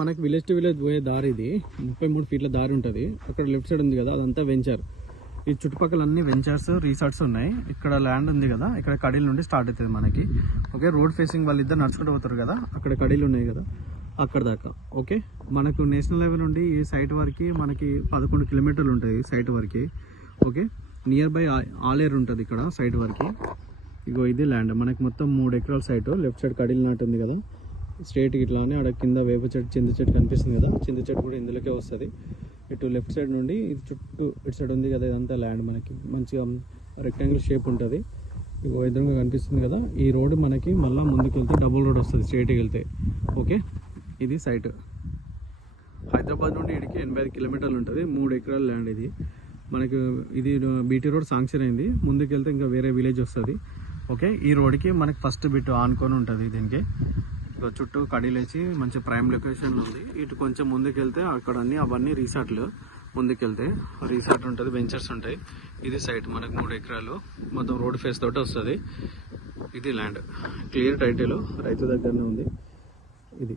మనకి village to village పోయే దారి ఇది 33 ఫీట్ల దారి ఉంటుంది. అక్కడ లెఫ్ట్ సైడ్ ఉంది కదా, అదంతా వెంచర్. ఈ చుట్టుపక్కల అన్ని వెంచర్స్, రిసార్ట్స్ ఉన్నాయి. ఇక్కడ ల్యాండ్ ఉంది కదా, ఇక్కడ కడీల నుండి స్టార్ట్ అవుతుంది మనకి. ఓకే, రోడ్ ఫేసింగ్ వాళ్ళిద్దరు నడుచుకుంటూ పోతారు కదా, అక్కడ కడీలు ఉన్నాయి కదా, అక్కడ దాకా. ఓకే, మనకు నేషనల్ హైవే నుండి ఈ సైట్ వరకు మనకి 11 కిలోమీటర్లు ఉంటుంది సైట్ వరకు. ఓకే, నియర్ బై ఆలేరు ఉంటుంది ఇక్కడ సైట్ వరకు. ఇగో ఇది ల్యాండ్ మనకి మొత్తం 3 ఎకరాల సైట్. లెఫ్ట్ సైడ్ కడీలు నాటు ఉంది కదా, స్ట్రేట్ ఇట్లానే అక్కడ కింద వేప చెట్టు, చింత చెట్టు కనిపిస్తుంది కదా, చింత చెట్టు కూడా ఇందులోకే వస్తుంది. ఇటు లెఫ్ట్ సైడ్ నుండి ఇది చుట్టూ ఇటు సైడ్ ఉంది కదా, ఇదంతా ల్యాండ్ మనకి మంచిగా రెక్టాంగిల్ షేప్ ఉంటుంది. ఇగో ఎదురుగా కనిపిస్తుంది కదా, ఈ రోడ్ మనకి మళ్ళీ ముందుకు వెళ్తే డబుల్ రోడ్ వస్తుంది స్ట్రేట్కి వెళ్తే. ఓకే, ఇది సైట్. హైదరాబాద్ నుండి ఇడికి 85 కిలోమీటర్లు ఉంటుంది. 3 ఎకరాల ల్యాండ్ ఇది మనకు. ఇది బీటీ రోడ్ శాంక్షన్ అయింది. ముందుకు వెళ్తే ఇంకా వేరే విలేజ్ వస్తుంది. ఓకే, ఈ రోడ్కి మనకి ఫస్ట్ బిట్ ఆనుకొని ఉంటుంది. దీనికి చుట్టూ కడీలేసి మంచి ప్రైమ్ లొకేషన్ ఉంది. ఇటు కొంచెం ముందుకు వెళ్తే అక్కడ అవన్నీ రిసార్ట్లు. ముందుకెళ్తే రిసార్ట్ ఉంటుంది, వెంచర్స్ ఉంటాయి. ఇది సైట్ మనకు 3 ఎకరాలు మొత్తం రోడ్ ఫేస్ తోటి వస్తుంది. ఇది ల్యాండ్, క్లియర్ టైటిల్ రైతు దగ్గరనే ఉంది ఇది.